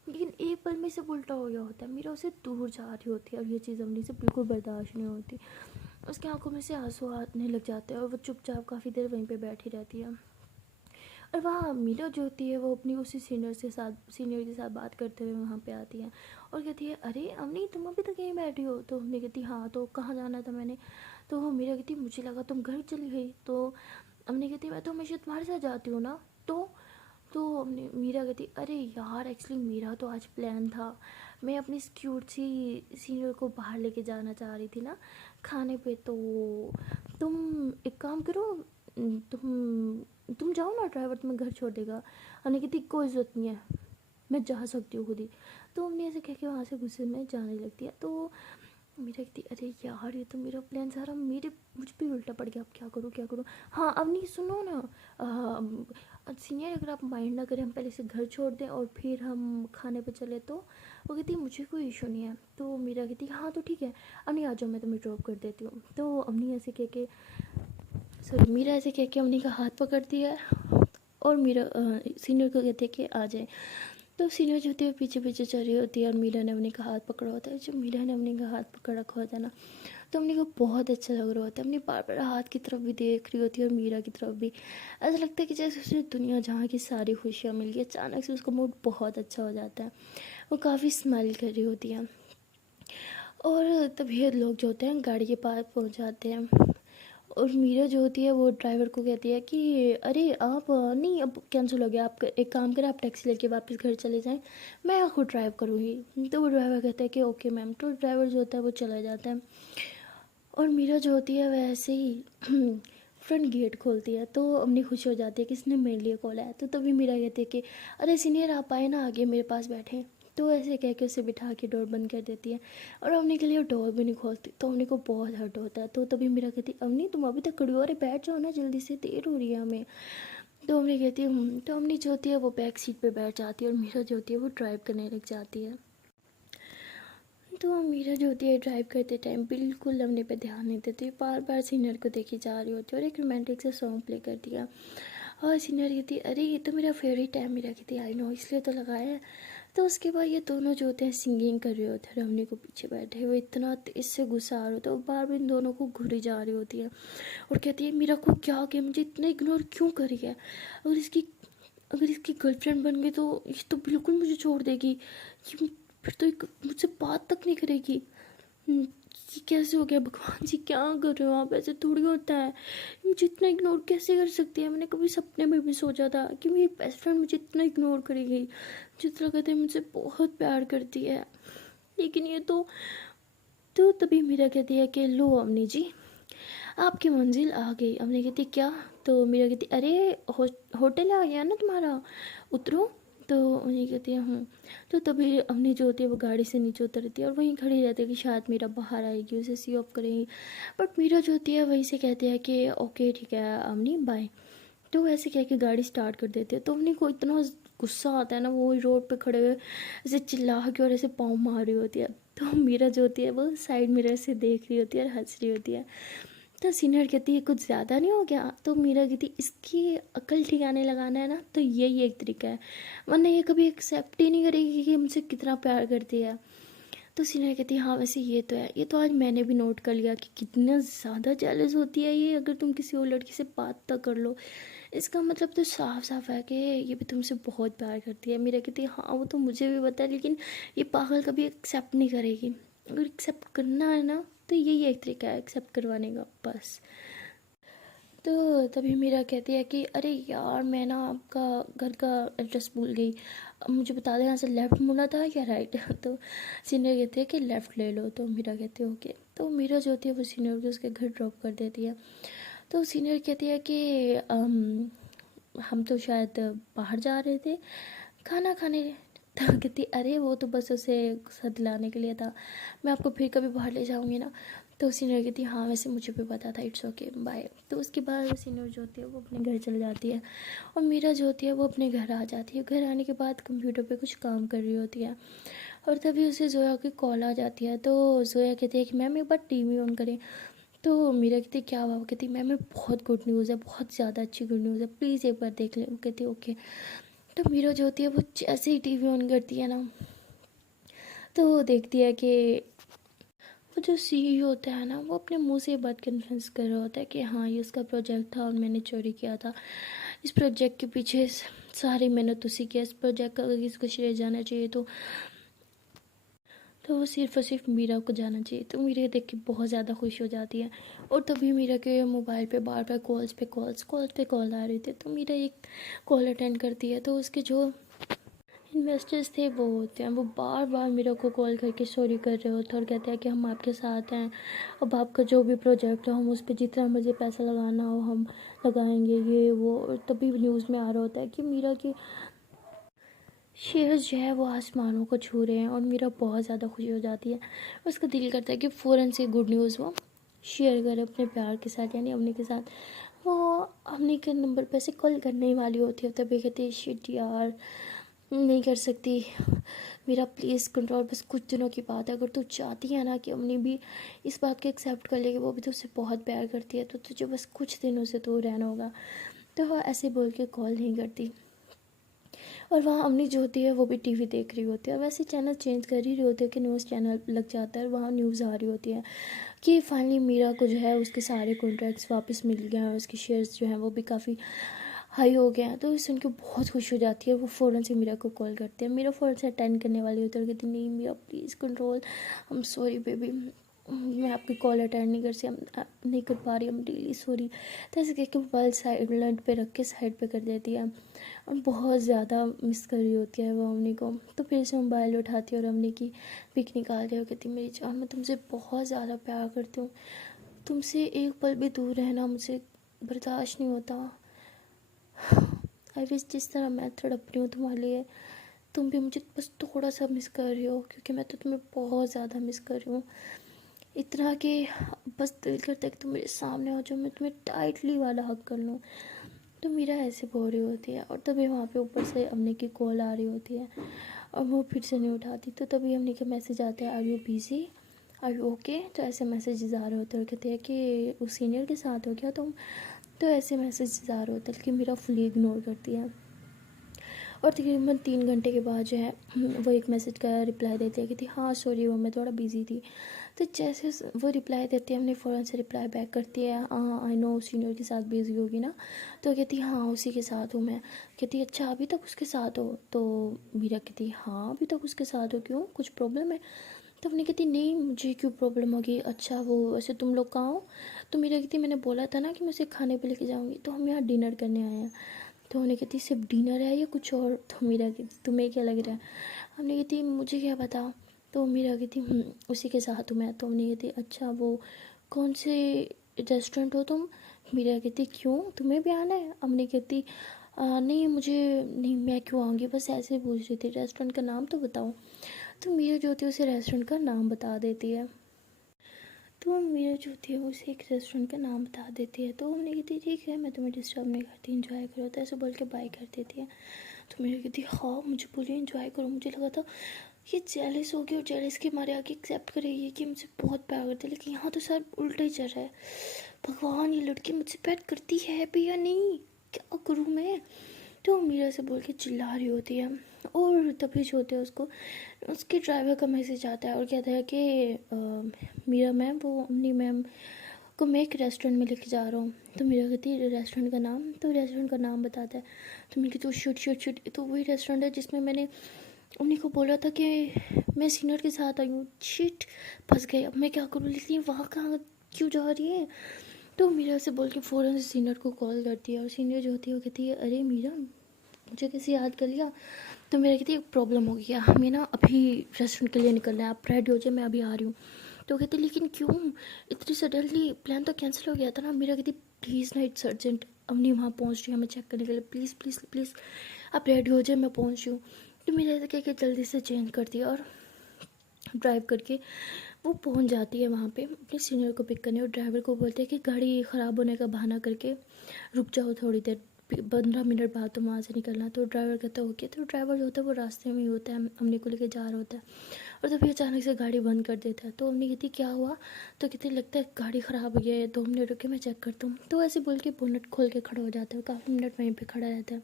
लेकिन एक पल में सब उल्टा हो गया होता है, मीरा उसे दूर जा रही होती है और ये चीज़ अमनी से बिल्कुल बर्दाश्त नहीं होती। उसकी आंखों में से आंसू आने लग जाते हैं और वो चुपचाप काफ़ी देर वहीं पे बैठी रहती है। और वहाँ मीरा जो होती है वो अपनी उसी सीनियर के साथ बात करते हुए वहाँ पे आती है और कहती है अरे अमनी तुम अभी तक यहीं बैठी हो। तो हमने कहती हाँ तो कहाँ जाना था मैंने। तो वो मीरा कहती मुझे लगा तुम घर चली गई। तो हमने कहती मैं तो हमेशा तुम्हारे साथ जाती हूँ ना। तो हमने मीरा कहती अरे यार एक्चुअली मेरा तो आज प्लान था, मैं अपनी क्यूट सी सीनियर को बाहर लेके जाना चाह रही थी ना खाने पे। तो तुम एक काम करो, तुम जाओ ना, ड्राइवर तुम्हें घर छोड़ देगा। हमने कहती कोई ज़रूरत नहीं है, मैं जा सकती हूँ खुद ही। तो हमने ऐसे कह के वहाँ से गुस्से में जाने लगती है। तो मेरा कहती अरे यार ये तो मेरा प्लान सारा मुझ पे उल्टा पड़ गया, अब क्या करूँ क्या करूँ। हाँ अब नहीं सुनो ना, सीनियर अगर आप माइंड ना करें हम पहले से घर छोड़ दें और फिर हम खाने पे चले। तो वो कहती मुझे कोई इशू नहीं है। तो मेरा कहती हाँ तो ठीक है अमनी आ जाओ मैं तुम्हें ड्रॉप कर देती हूँ। तो अमनी ऐसे कह के सॉरी मीरा ऐसे कह के अमनी का हाथ पकड़ती है और मेरा सीनियर को कहते कि आ जाए। तो सीनियर जो होती है पीछे पीछे चल रही होती है और मीरा ने अपने का हाथ पकड़ा होता है। जब मीरा ने अपने का हाथ पकड़ रखा होता है ना, तो अपने को बहुत अच्छा लग रहा होता है। अपनी बार बार हाथ की तरफ भी देख रही होती है और मीरा की तरफ भी। ऐसा लगता है कि जैसे उसे दुनिया जहाँ की सारी खुशियाँ मिल गई। अचानक से उसका मूड बहुत अच्छा हो जाता है। वो काफ़ी स्माइल कर रही होती है। और तभी लोग जो होते हैं गाड़ी के पास पहुँच जाते हैं। और मीरा जो होती है वो ड्राइवर को कहती है कि अरे आप नहीं, अब कैंसिल हो गया, आप एक काम करें, आप टैक्सी लेके वापस घर चले जाएं, मैं खुद ड्राइव करूँगी। तो वो ड्राइवर कहता है कि ओके मैम। तो ड्राइवर जो होता है वो चला जाता है। और मीरा जो होती है वैसे ही फ्रंट गेट खोलती है। तो अपनी खुशी हो जाती है कि इसने मेरे लिए कॉल आया। तो तभी मीरा कहती है कि अरे सीनियर आप आए ना, आगे मेरे पास बैठे। तो ऐसे कह के उसे बिठा के डोर बंद कर देती है और अवनी के लिए डोर भी नहीं खोलती। तो अवनी को बहुत हर्ट होता है। तो तभी मीरा कहती है अवनी तुम अभी तक खड़ी हो, अरे बैठ जाओ ना जल्दी से, देर हो रही है हमें। तो अवनी कहती है तो अवनी जो होती है वो बैक सीट पर बैठ जाती है और मीरा जो होती है वो ड्राइव करने लग जाती है। तो मीरा जो होती है ड्राइव करते टाइम बिल्कुल अपने पे ध्यान नहीं देती, बार बार सीनियर को देखी जा रही होती है और एक रोमांटिक सा सॉन्ग प्ले कर दिया। और सीनियर कहती अरे ये तो मेरा फेवरेट है। मीरा कहती आई नो इसलिए तो लगाया है। तो उसके बाद ये दोनों जो होते हैं सिंगिंग कर रहे होते हैं, रमनी को पीछे बैठे हुए इतना तेज से गुस्सा आ रहा होता है। वो बार बार इन दोनों को घुरी जा रही होती है और कहती है मीरा को क्या हो गया, मुझे इतना इग्नोर क्यों करी है। अगर इसकी गर्लफ्रेंड बन गई तो ये तो बिल्कुल मुझे छोड़ देगी। फिर तो मुझसे बात तक नहीं करेगी। ये कैसे हो गया, भगवान जी क्या कर रहे हो आप, ऐसे थोड़ी होता है। मुझे इतना इग्नोर कैसे कर सकती है। मैंने कभी सपने में भी सोचा था कि मेरी बेस्ट फ्रेंड मुझे इतना इग्नोर करेगी। मुझे तो लगा था मुझसे बहुत प्यार करती है, लेकिन ये तो तभी मीरा कहती है कि लो अम्मी जी आपकी मंजिल आ गई। अम्मी कहती क्या। तो मीरा कहती अरे होटल आ गया ना तुम्हारा, उतरो। तो उन्हें कहती है तो तभी अम्मी जो होती है वो गाड़ी से नीचे उतरती है और वहीं खड़ी रहती है कि शायद मीरा बाहर आएगी, उसे सी ऑफ करेगी। बट मीरा जो होती है वहीं से कहती है कि ओके ठीक है अम्मी बाय। तो वैसे कह के गाड़ी स्टार्ट कर देते हैं। तो अम्मी को इतना गुस्सा आता है ना, वो रोड पे खड़े हुए ऐसे चिल्ला के और ऐसे पाँव मार रही होती है। तो मीरा जो होती है वो साइड मिरर से देख रही होती है और हंस रही होती है। तो सीनियर कहती है कुछ ज़्यादा नहीं हो गया। तो मीरा कहती इसकी अकल ठिकाने लगाना है ना तो यही एक तरीका है, वरना ये कभी एक्सेप्ट ही नहीं करेगी कि मुझे कितना प्यार करती है। तो सीनियर कहती है हाँ वैसे ये तो है, ये तो आज मैंने भी नोट कर लिया कि कितना ज़्यादा जेलस होती है ये अगर तुम किसी और लड़की से बात तक कर लो। इसका मतलब तो साफ साफ है कि ये भी तुमसे बहुत प्यार करती है। मीरा कहती है हाँ वो तो मुझे भी पता है, लेकिन ये पागल कभी एक्सेप्ट नहीं करेगी। अगर एक्सेप्ट करना है ना तो यही एक तरीका है एक्सेप्ट करवाने का बस। तो तभी मीरा कहती है कि अरे यार मैं ना आपका घर का एड्रेस भूल गई, अब मुझे बता दें यहाँ से लेफ़्ट मुड़ना था या राइट। तो सीनियर कहती है कि लेफ़्ट ले लो। तो मीरा कहती है ओके। तो मीरा जो होती है वो सीनियर को उसके घर ड्रॉप कर देती है। तो सीनियर कहती है कि हम तो शायद बाहर जा रहे थे खाना खाने। तो कहती अरे वो तो बस उसे गुस्सा दिलाने के लिए था, मैं आपको फिर कभी बाहर ले जाऊँगी ना। तो सीनियर कहती हाँ वैसे मुझे भी पता था, इट्स ओके बाय। तो उसके बाद सीनियर जो होती है वो अपने घर चल जाती है और मीरा जो होती है वो अपने घर आ जाती है। घर आने के बाद कंप्यूटर पे कुछ काम कर रही होती है और तभी उसे जोया की कॉल आ जाती है। तो जोया कहती है कि मैम एक बार टीवी ऑन करें। तो मीरा कहती क्या हुआ। वो कहती मैम बहुत गुड न्यूज़ है, बहुत ज़्यादा अच्छी गुड न्यूज़ है, प्लीज़ एक बार देख लें। वो कहती ओके। तो मीरा जो होती है वो जैसे ही टीवी ऑन करती है ना तो देखती है कि वो जो सीईओ होता है ना वो अपने मुंह से ये बात कन्फेस कर रहा होता है कि हाँ ये उसका प्रोजेक्ट था और मैंने चोरी किया था। इस प्रोजेक्ट के पीछे सारी मेहनत उसी की है। इस प्रोजेक्ट का अगर किसी को श्रेय जाना चाहिए तो वो सिर्फ और सिर्फ मीरा को जाना चाहिए। तो मीरा देख के बहुत ज़्यादा खुश हो जाती है और तभी मीरा के मोबाइल पे बार बार कॉल्स पे कॉल आ रही थी। तो मीरा एक कॉल अटेंड करती है तो उसके जो इन्वेस्टर्स थे वो होते हैं वो बार बार मीरा को कॉल करके सॉरी कर रहे होते हैं और कहते हैं कि हम आपके साथ हैं, अब आपका जो भी प्रोजेक्ट हो हम उस पर जितना मुझे पैसा लगाना हो हम लगाएंगे ये वो। और तभी न्यूज़ में आ रहा होता है कि मीरा के शेयर्स जो है वो आसमानों को छू रहे हैं और मीरा बहुत ज़्यादा खुशी हो जाती है। उसका दिल करता है कि फ़ौरन से गुड न्यूज़ वो शेयर करे अपने प्यार के साथ यानी अम्मी के साथ। वो अम्मी के नंबर पर से कॉल करने ही वाली होती है तभी कहती है शिट यार नहीं कर सकती, मेरा प्लीज़ कंट्रोल, बस कुछ दिनों की बात है। अगर तू चाहती है ना कि अम्मी भी इस बात को एक्सेप्ट कर लेगी, वो भी तुझसे बहुत प्यार करती है, तो तुझे बस कुछ दिनों से दूर रहना होगा। तो वो ऐसे बोल के कॉल नहीं करती और वहाँ अम्मी जो होती है वो भी टीवी देख रही होती है, और वैसे चैनल चेंज कर ही रही होती है कि न्यूज़ चैनल लग जाता है और वहाँ न्यूज़ आ रही होती है कि फाइनली मीरा को जो है उसके सारे कॉन्ट्रैक्ट्स वापस मिल गए हैं और उसके शेयर्स जो हैं वो भी काफ़ी हाई हो गए हैं। तो सुन के बहुत खुश हो जाती है, वो फ़ौरन से मीरा को कॉल करते हैं। मीरा फ़ौरन से अटेंड करने वाली होती है और कहती नहीं Meera please control, I am sorry baby, मैं आपकी कॉल अटेंड नहीं कर पा रही, आई एम रियली सॉरी। तो ऐसे कह के मोबाइल साइलेंट पे रख के साइड पे कर देती है और बहुत ज़्यादा मिस कर रही होती है वो अम्मी को। तो फिर से मोबाइल उठाती है और अम्मी की पिक निकालती है और कहती मेरी जान, मैं तुमसे बहुत ज़्यादा प्यार करती हूँ, तुमसे एक पल भी दूर रहना मुझे बर्दाश्त नहीं होता। आई विश जिस तरह मैं तड़प रही हूँ तुम्हारे लिए, तुम भी मुझे बस थोड़ा सा मिस कर रही हो, क्योंकि मैं तो तुम्हें बहुत ज़्यादा मिस कर रही हूँ। इतना कि बस दिल करता है कि तुम मेरे सामने हो जाओ, मैं तुम्हें टाइटली वाला हक कर लूँ। तो मीरा ऐसे बोल रही होती है और तभी वहाँ पे ऊपर से अम्मी की कॉल आ रही होती है और वो फिर से नहीं उठाती। तो तभी अम्मी का मैसेज आता है, are you busy, are you okay. तो ऐसे मैसेजेस आ रहे होते हैं और कहते हैं कि उस सीनियर के साथ हो क्या तुम। तो ऐसे मैसेजेस आ रहे होते हैं कि मीरा फुली इग्नोर करती है। और तकरीबन 3 घंटे के बाद जो है वो एक मैसेज का रिप्लाई देती है कि हाँ सॉरी वो मैं थोड़ा बिज़ी थी। तो जैसे वो रिप्लाई देती है, हमने फ़ौरन से रिप्लाई बैक करती है, हाँ आई नो सीनियर के साथ बिज़ी होगी ना। तो कहती है हाँ उसी के साथ हूँ मैं। कहती है अच्छा अभी तक उसके साथ हो। तो मीरा कहती है हाँ अभी तक उसके साथ हो, क्यों कुछ प्रॉब्लम है। तो अपनी कहती नहीं मुझे क्यों प्रॉब्लम होगी, अच्छा वो वैसे तुम लोग कहाँ हो। तो मीरा कहती मैंने बोला था ना कि मैं उसे खाने पे लेके जाऊँगी, तो हम यहाँ डिनर करने आए हैं। तो उन्हें कहती सिर्फ डिनर है या कुछ और। तो मीरा कहती तुम्हें क्या लग रहा है। हमने कहती मुझे क्या पता। तो मीरा कहती उसी के साथ हूँ मैं। तो हमने कहती अच्छा वो कौन से रेस्टोरेंट हो तुम। मीरा कहती क्यों तुम्हें भी आना है। हमने कहती नहीं मुझे नहीं, मैं क्यों आऊँगी, बस ऐसे ही पूछ रही थी, रेस्टोरेंट का नाम तो बताओ। तो मीरा जो होती है उसे रेस्टोरेंट का नाम बता देती है। तो मीरा जो थी वो उसे एक रेस्टोरेंट का नाम बता देती है। तो हमने कहती ठीक है मैं तुम्हें डिस्टर्ब नहीं करती, इंजॉय करो। तो ऐसे बोल के बाय कर देती है। तो मेरी कहती हाँ मुझे बोलिए इंजॉय करो। मुझे लगा था ये जेलिस होगी और जेलिस के मारे आके एक्सेप्ट करेगी कि मुझे बहुत प्यार करती है, लेकिन यहाँ तो सर उल्टा ही चल रहा है। भगवान ये लड़की मुझसे प्यार करती है भी या नहीं, क्या करूँ मैं। तो मीरा से बोल के चिल्ला रही होती है और तभी जो होते हैं उसको उसके ड्राइवर का मैसेज आता है और कहता है कि मीरा मैम वो अम्नी मैम को मैं एक रेस्टोरेंट में लेके जा रहा हूँ। तो मीरा कहती है रेस्टोरेंट का नाम। तो रेस्टोरेंट का नाम बताता है। तो मेरी कहती शुट शुट शुट, तो वही रेस्टोरेंट है जिसमें मैंने उन्हीं को बोला था कि मैं सीनियर के साथ आई हूँ। शिट फंस गए, अब मैं क्या करूँ, लेकिन वहाँ कहाँ क्यों जा रही है। तो मीरा से बोल के फ़ौरन से सीनियर को कॉल करती है और सीनियर जो होती है वो कहती है अरे मीरा मुझे कैसे याद कर लिया। तो मेरा कहती है प्रॉब्लम हो गया, हमें ना अभी रेस्टोरेंट के लिए निकलना है, आप रेडी हो जाए मैं अभी आ रही हूँ। तो कहती लेकिन क्यों इतनी सडनली, प्लान तो कैंसिल हो गया था ना। मेरा कहती प्लीज़ ना इट्स अर्जेंट, अम्मी वहाँ पहुँच रही है हमें चेक करने के लिए, प्लीज़ प्लीज़ प्लीज़ आप रेडी हो जाए मैं पहुँच रही हूँ। तो मेरा ऐसा क्या जल्दी से चेंज कर दिया और ड्राइव करके वो पहुंच जाती है वहाँ पे अपने सीनियर को पिक करने। और ड्राइवर को बोलते हैं कि गाड़ी ख़राब होने का बहाना करके रुक जाओ थोड़ी देर, 15 मिनट बाद तो वहाँ से निकलना। तो ड्राइवर कहता है ओके। तो ड्राइवर जो होता है वो रास्ते में ही होता है, अम्मी को लेके जा रहा होता है और तभी अचानक से गाड़ी बंद कर देता है। तो अम्मी कहती क्या हुआ। तो कहती लगता है गाड़ी ख़राब हो गई है, 2 मिनट रुके मैं चेक करता हूँ। तो ऐसे बोल के बोनट खोल के खड़ा हो जाता है, काफ़ी मिनट वहीं पर खड़ा रहता है।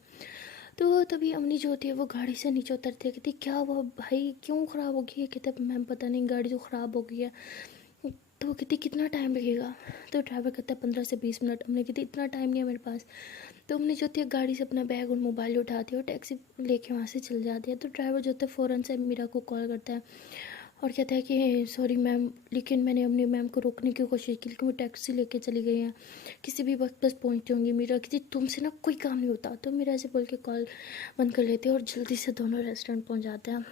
तो तभी अम्मी जो होती है वो गाड़ी से नीचे उतरती है, कहती क्या हुआ भाई क्यों ख़राब हो गई है। कहते मैम पता नहीं गाड़ी तो ख़राब हो गई है। तो वो कहती कितना टाइम लगेगा। तो ड्राइवर कहता है 15 से 20 मिनट। हमने कहती इतना टाइम नहीं है मेरे पास। तो हमने जो होती है गाड़ी से अपना बैग और मोबाइल उठाती है और टैक्सी लेके वहाँ से चल जाती है। तो ड्राइवर जो होता है फ़ौरन से मीरा को कॉल करता है और कहता है कि सॉरी मैम, लेकिन मैंने अपनी मैम को रोकने की कोशिश की लेकिन वो टैक्सी लेके चली गई हैं, किसी भी वक्त बस पहुँचती होंगी। मीरा कहती तुमसे ना कोई काम नहीं होता। तो मीरा ऐसे बोल के कॉल बंद कर लेते हैं और जल्दी से दोनों रेस्टोरेंट पहुँच जाते हैं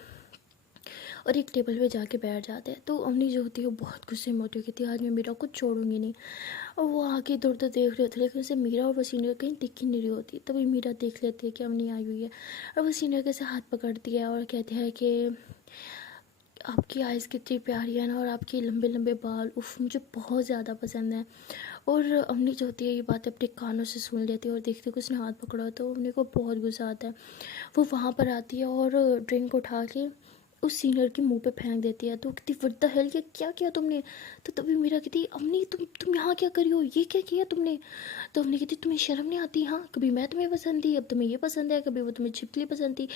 और एक टेबल पे जाके बैठ जाते हैं। तो अम्मी जो होती है वो बहुत गुस्से में होती है, कहती है आज मैं मीरा को छोड़ूंगी नहीं। और वो आगे इधर उधर देख रहे होते लेकिन उसे मीरा और वो सीनियर कहीं दिख ही नहीं रही होती। तभी मीरा देख लेती है कि अम्मी आई हुई है और वो सीनियर के से हाथ पकड़ती है और कहती है कि आपकी आइज़ कितनी प्यारी है ना और आपके लंबे लंबे बाल उफ मुझे बहुत ज़्यादा पसंद है। और अम्मी जो होती है ये बात अपने कानों से सुन लेती है और देखती है कि उसने हाथ पकड़ा, तो अम्मी को बहुत गुस्सा आता है। वो वहाँ पर आती है और ड्रिंक उठा के उस सीनियर के मुंह पे फेंक देती है। तो कहती व्हाट द हेल, ये क्या किया तुमने? तो तभी मीरा कहती अम्मी तुम यहाँ क्या कर रही हो, ये क्या किया तुमने? तो अम्मी कहती तुम्हें शर्म नहीं आती? हाँ, कभी मैं तुम्हें पसंद थी, अब तुम्हें ये पसंद है, कभी वो तुम्हें छिपकली पसंद थी,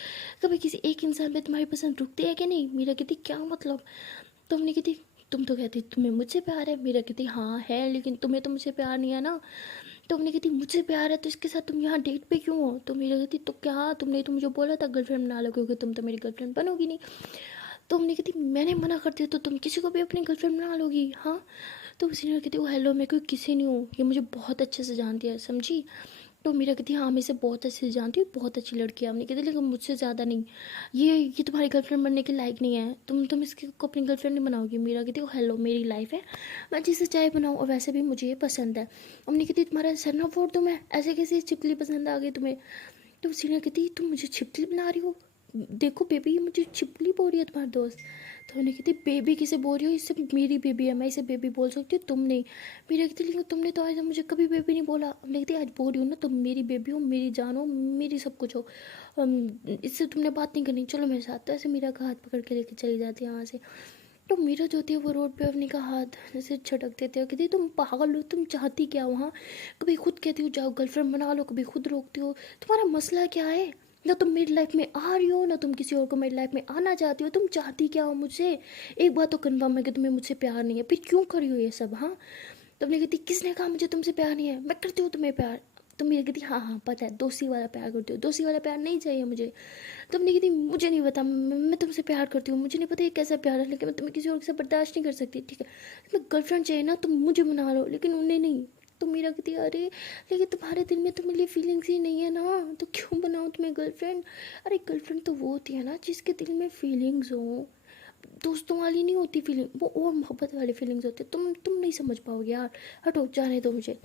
कभी किसी एक इंसान पे तुम्हारी पसंद रुकती है कि नहीं? मीरा कहती क्या मतलब? तो अम्मी कहती तुम तो कहती तुम्हें मुझसे प्यार है। मीरा कहती हाँ है, लेकिन तुम्हें तो मुझसे प्यार नहीं है ना। तो हमने कहती मुझसे प्यार है तो इसके साथ तुम यहाँ डेट पे क्यों हो? तो मेरा कहती तो क्या, तुमने तो मुझे बोला था गर्लफ्रेंड बना लो, क्योंकि तुम तो मेरी गर्लफ्रेंड बनोगी नहीं। तो हमने कहती मैंने मना कर दिया तो तुम किसी को भी अपनी गर्लफ्रेंड बना लोगी? हाँ। तो उसी ने कहती वो हेलो, मैं कोई किसी नहीं हूँ, ये मुझे बहुत अच्छे से जानती है, समझी? तो मीरा कहती हाँ मैं इसे बहुत अच्छे से जानती हूँ, बहुत अच्छी लड़की है। हमने कहती लेकिन मुझसे ज़्यादा नहीं, ये तुम्हारी गर्लफ्रेंड बनने के लायक नहीं है, तुम इसकी को अपनी गर्लफ्रेंड नहीं बनाओगी। मीरा कहती हेलो, मेरी लाइफ है, मैं जिसे चाहे बनाऊँ, और वैसे भी मुझे ये पसंद है। हमने कहती तुम्हारा सर ना फोड़ दूँ मैं, ऐसे कैसे छिपकली पसंद आ गई तुम्हें? तो उसी ने कहती तुम मुझे छिपकली बना रही हो, देखो बेबी ये मुझे छिपकली बोल रही है तुम्हारा दोस्त। तो उन्हें कहती बेबी किसे बोल रही हो, इससे मेरी बेबी है, मैं इसे बेबी बोल सकती हूँ, तुम नहीं। मेरी कहती लेकिन तुमने तो आज मुझे कभी बेबी नहीं बोला। हमने कहती आज बोल रही हूँ ना, तुम मेरी बेबी हो, मेरी जान हो, मेरी सब कुछ हो, इससे तुमने बात नहीं करनी, चलो मेरे साथ। तो ऐसे मीरा का हाथ पकड़ के लेके चली जाती है वहाँ से। तो मीरा जो होती है वो रोड पे अपने का हाथ जैसे झटक देते हो, कहती तुम पागल हो, तुम चाहती क्या हो? हाँ, कभी खुद कहती हो जाओ गर्लफ्रेंड बना लो, कभी खुद रोकती हो, तुम्हारा मसला क्या है? ना तुम मेरी लाइफ में आ रही हो, ना तुम किसी और को मेरी लाइफ में आना चाहती हो, तुम चाहती क्या हो मुझसे? एक बात तो कन्फर्म है कि तुम्हें मुझसे प्यार नहीं है, फिर क्यों कर रही हो ये सब? हाँ, तुमने कहती किसने कहा मुझे तुमसे प्यार नहीं है, मैं करती हूँ तुम्हें प्यार। तुम मेरी कहती हाँ हाँ पता है, दोस्ती वाला प्यार करती हो, दोस्ती वाला प्यार नहीं चाहिए मुझे। तुमने कहती मुझे नहीं पता, मैं तुमसे प्यार करती हूँ, मुझे नहीं पता ये कैसा प्यार है, लेकिन मैं तुम्हें किसी और के साथ बर्दाश्त नहीं कर सकती, ठीक है? तुम्हें गर्लफ्रेंड चाहिए ना, तुम मुझे बना लो, लेकिन उन्हें नहीं। तो मेरा कहती अरे लेकिन तुम्हारे दिल में तो मेरे लिए फीलिंग्स ही नहीं है ना, तो क्यों बनाओ तुम्हें गर्लफ्रेंड? अरे गर्लफ्रेंड तो वो होती है ना जिसके दिल में फीलिंग्स हो, दोस्तों वाली नहीं होती फीलिंग, वो और मोहब्बत वाली फीलिंग्स होती है। तुम नहीं समझ पाओगे यार, हटो जाने दो मुझे।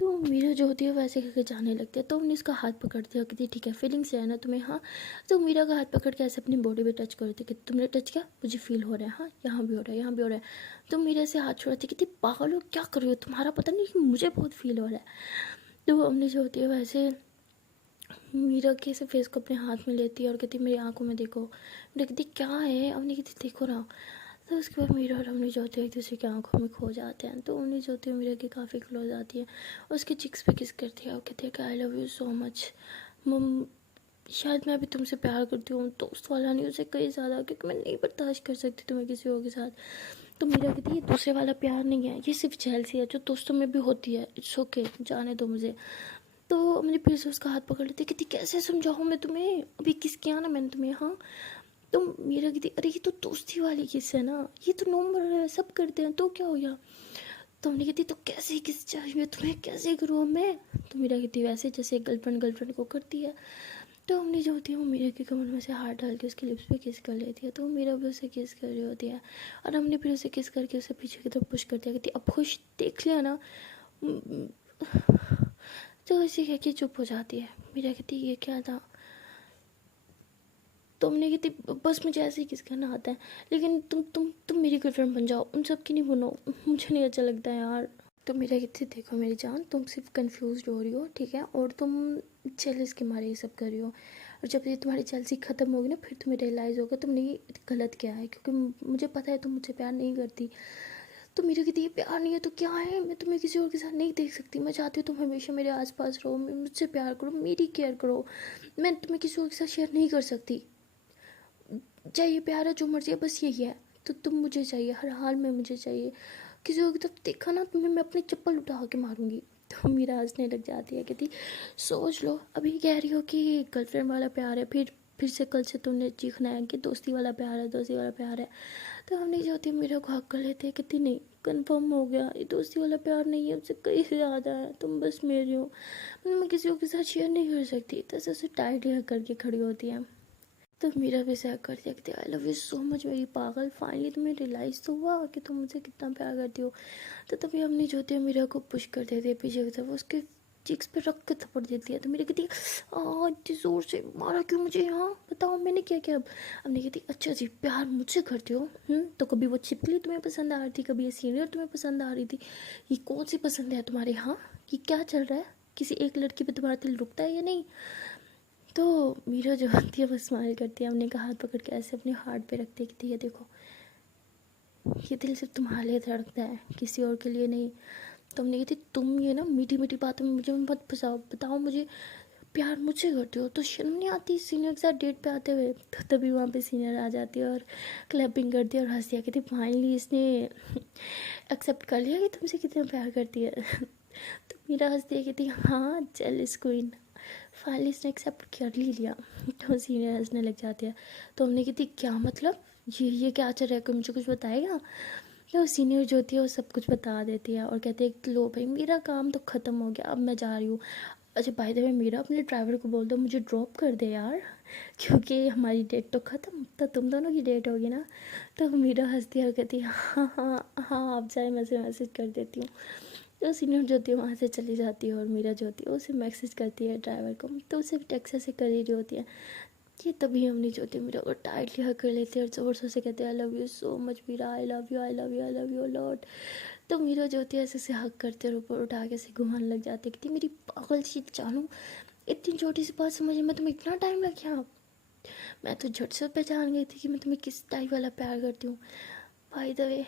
तो मीरा जो होती है वैसे करके जाने लगती है। तो हमने इसका हाथ पकड़ दिया, कहती ठीक है फीलिंग्स है ना तुम्हें? हाँ। तो मीरा का हाथ पकड़ के ऐसे अपनी बॉडी पे टच करती कि तुमने टच किया, मुझे फील हो रहा है, हाँ यहाँ भी हो रहा है, यहाँ भी हो रहा है। तो मीरा से हाथ छोड़ाती, कहती पागल हो क्या कर रही हो, तुम्हारा पता नहीं कि मुझे बहुत फील हो रहा है। तो हमने जो होती है वैसे मीरा के ऐसे फेस को अपने हाथ में लेती है और कहती मेरी आंखों में देखो। मैं कहती क्या है? हमने कहती देखो ना। तो उसके बाद मीरा और हमने जो होते हैं एक दूसरे की आंखों में खो जाते हैं। तो उन्हें जो होती है मीरा की काफ़ी क्लोज आती है, उसके चिक्स पे किस करती है और कहती है कि आई लव यू सो मच मम। शायद मैं भी तुमसे प्यार करती हूँ, दोस्त वाला नहीं, उसे कई ज़्यादा, क्योंकि मैं नहीं बर्दाश्त कर सकती तुम्हें किसी और के साथ। तो मीरा कहती है ये दूसरे वाला प्यार नहीं है, ये सिर्फ जेलसी है जो दोस्तों में भी होती है, इट्स ओके जाने दो मुझे। तो मैंने फिर से उसका हाथ पकड़ लेते, कहती कैसे समझाऊँ मैं तुम्हें, अभी किस किया ना मैंने तुम्हें? हाँ। तो मेरा कहती अरे ये तो दोस्ती वाली किस है ना, ये तो नॉर्मल है, सब करते हैं, तो क्या हो गया? तो हमने कहती तो कैसे किस चाहिए तुम्हें, कैसे करूँ मैं? तो मेरा कहती वैसे जैसे गर्लफ्रेंड गर्लफ्रेंड को करती है। तो हमने जो होती है वो मेरे के कमर में से हाथ डाल के उसके लिप्स पे किस कर लेती है। तो मेरा भी उसे किस कर रही होती है, और हमने फिर उसे किस करके उसे पीछे की तरफ पुश कर दिया। कहती अब खुश देख लिया ना। तो ऐसे कह के चुप हो जाती है। मेरा कहती ये क्या था? तो हमने कहती बस मुझे ऐसे ही किस करना आता है, लेकिन तुम मेरी गर्लफ्रेंड बन जाओ, उन सब की नहीं बनो, मुझे नहीं अच्छा लगता है यार। तो मेरा कहती देखो मेरी जान, तुम सिर्फ कंफ्यूज हो रही हो, ठीक है, और तुम जेलस के मारे ये सब कर रही हो, और जब ये तुम्हारी जेलसी ख़त्म होगी ना फिर तुम्हें रियलाइज़ होगा तुमने ये गलत किया है, क्योंकि मुझे पता है तुम मुझे प्यार नहीं करती। तो मेरे कहती ये प्यार नहीं है तो क्या है? मैं तुम्हें किसी और के साथ नहीं देख सकती, मैं चाहती हूँ तुम हमेशा मेरे आसपास रहो, मुझसे प्यार करो, मेरी केयर करो, मैं तुम्हें किसी और के साथ शेयर नहीं कर सकती। चाहिए प्यार है जो मर्जी है, बस यही है। तो तुम मुझे चाहिए, हर हाल में मुझे चाहिए। किसी और की तरफ देखा ना तुम्हें मैं अपनी चप्पल उठा के मारूंगी। तो मीरा हंसने लग जाती है, कहती सोच लो, अभी कह रही हो कि गर्लफ्रेंड वाला प्यार है, फिर से कल से तुमने चीखना है कि दोस्ती वाला प्यार है, दोस्ती वाला प्यार है। तो हमने जो होती है मीरा को हक कर लेते हैं, कहती नहीं कंफर्म हो गया, ये दोस्ती वाला प्यार नहीं है, उससे कहीं ज़्यादा है, तुम बस मेरी हो, मैं किसी और के साथ शेयर नहीं कर सकती। तो ऐसे टाइटली हक करके खड़ी होती है। तो मीरा भी सह कर देखते आई लव यू सो मच मेरी पागल, फाइनली तुम्हें रियलाइज़ तो हुआ कि तुम मुझे कितना प्यार करती हो। तो तभी हमने जो होती है मीरा को पुश कर देती है पीछे की तरफ, उसके चिक्स पे रख के थप्पड़ देती है। तो मेरी कहती है इतनी ज़ोर से मारा क्यों मुझे, यहाँ बताओ मैंने क्या किया? अब हमने कहती अच्छा जी प्यार मुझसे करती हो? तो कभी वो छिपकली तुम्हें पसंद आ रही थी, कभी ये सीनियर तुम्हें पसंद आ रही थी, ये कौन सी पसंद है तुम्हारे? हाँ, ये क्या चल रहा है? किसी एक लड़की पे तुम्हारा दिल रुकता है या नहीं? तो मीरा जो होती है वो स्माइल करती है, हमने का हाथ पकड़ के ऐसे अपने हार्ट पे रखती है कि ये देखो, ये दिल सिर्फ तुम्हारे लिए धड़कता है, किसी और के लिए नहीं। तो हमने कही थी तुम ये ना मीठी मीठी बातों में मुझे मत फंसाओ, बताओ मुझे प्यार मुझसे करते हो तो शर्म नहीं आती सीनियर के साथ डेट पे आते हुए। तो तभी वहाँ पे सीनियर आ जाती है और क्लैपिंग करती है और हंस दिया, कहती फाइनली इसने एक्सेप्ट कर लिया कि तुमसे कितना प्यार करती है। तो मीरा हंस दिया, कहती हाँ जेलस क्वीन, फाइनली इसने एक्सेप्ट कर ही लिया। तो सीनियर हंसने लग जाती है। तो हमने कहती क्या मतलब, ये क्या चल रहा है, कोई मुझे कुछ बताएगा। तो सीनियर जो होती है वो सब कुछ बता देती है और कहते हैं लो भाई मेरा काम तो ख़त्म हो गया, अब मैं जा रही हूँ। अच्छा बाय द वे मेरा अपने ड्राइवर को बोल दो मुझे ड्रॉप कर दे यार, क्योंकि हमारी डेट तो ख़त्म, तो तुम दोनों की डेट होगी ना। तो मीरा हंसती है और कहती है हाँ हाँ हाँ आप जाए, मैं से मैसेज कर देती हूँ। तो सीनियर जो होती है वहाँ से चली जाती है और मीरा जो होती है उसे मैसेज करती है ड्राइवर को, तो उसे टेक्स्ट से कर ही रही होती है। ये तभी हमने जो होती है मीरा को टाइटली हग कर लेते हैं और ज़ोर ज़ोर से कहते हैं I love you so much Meera, I love you, I love you, I love you lot. तो मीरा जो होती है ऐसे हग करते और ऊपर उठा के ऐसे घुमाने लग जाती है, कहती मेरी पागल सी जानू, इतनी छोटी सी बात समझने में तुम्हें इतना टाइम लग गया। मैं तो झट से पहचान गई थी कि मैं तुम्हें किस टाइप वाला प्यार करती हूँ। बाय द वे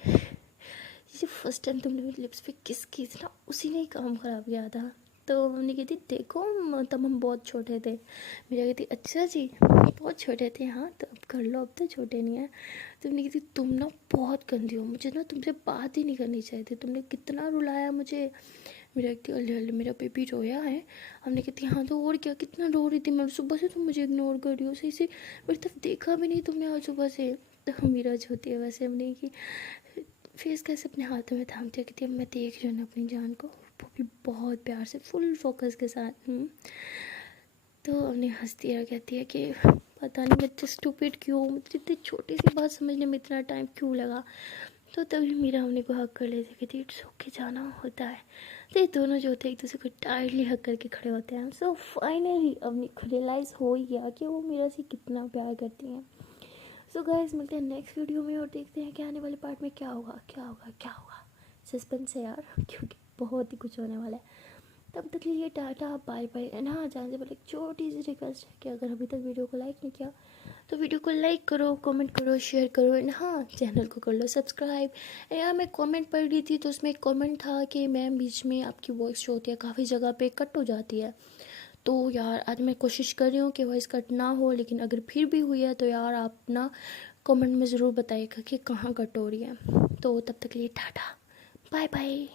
ये फर्स्ट टाइम तुमने मेरे लिप्स पे किस की थी ना, उसी ने ही काम ख़राब किया था। तो मम्मी कहती देखो तब हम बहुत छोटे थे। मेरा कहती अच्छा जी बहुत छोटे थे, हाँ तो अब कर लो, अब तो छोटे नहीं है। तो मम्मी कहती तुम ना बहुत गंदी हो, मुझे ना तुमसे बात ही नहीं करनी चाहिए थी, तुमने कितना रुलाया मुझे। मेरा कहती अल्ले अल्ले मेरा बेबी रोया है। हमने कहती हाँ तो और क्या, कितना रो रही थी मैं सुबह से, तुम मुझे इग्नोर कर रही हो, सही से मेरी तरफ देखा भी नहीं तुमने आज सुबह से। तो मेरा जो होती है वैसे हमने कि फेस कैसे अपने हाथों में थामती है, कहती है मैं देख रही हूँ ना अपनी जान को, वो भी बहुत प्यार से फुल फोकस के साथ। तो हमने हंसती है और कहती है कि पता नहीं मैं इतनी स्टूपिड क्यों, मुझे इतनी छोटी सी बात समझने में इतना टाइम क्यों लगा। तो तभी मीरा हमने को हक कर लेते, कहती इट्स ओके जाना होता है। तो ये दोनों जो होते हैं एक दूसरे को टाइटली हक करके खड़े होते हैं। सो फाइनली अब रियलाइज़ हो ही गया कि वो मीरा से कितना प्यार करती हैं। सो गाइस मिलते हैं नेक्स्ट वीडियो में और देखते हैं कि आने वाले पार्ट में क्या होगा क्या होगा क्या होगा। सस्पेंस है यार क्योंकि बहुत ही कुछ होने वाला है। तब तक के लिए टाटा बाय बाय। एंड हाँ जाने से पहले एक छोटी सी रिक्वेस्ट है कि अगर अभी तक वीडियो को लाइक नहीं किया तो वीडियो को लाइक करो, कमेंट करो, शेयर करो एंड हाँ चैनल को कर लो सब्सक्राइब। यार मैं कमेंट पढ़ रही थी तो उसमें एक कमेंट था कि मैम बीच में आपकी वॉइस जो होती है काफ़ी जगह पे कट हो जाती है। तो यार आज मैं कोशिश कर रही हूँ कि वॉइस कट ना हो, लेकिन अगर फिर भी हुई है तो यार आप ना कमेंट में ज़रूर बताइएगा कि कहाँ कट हो रही है। तो तब तक के लिए टाटा बाय बाय।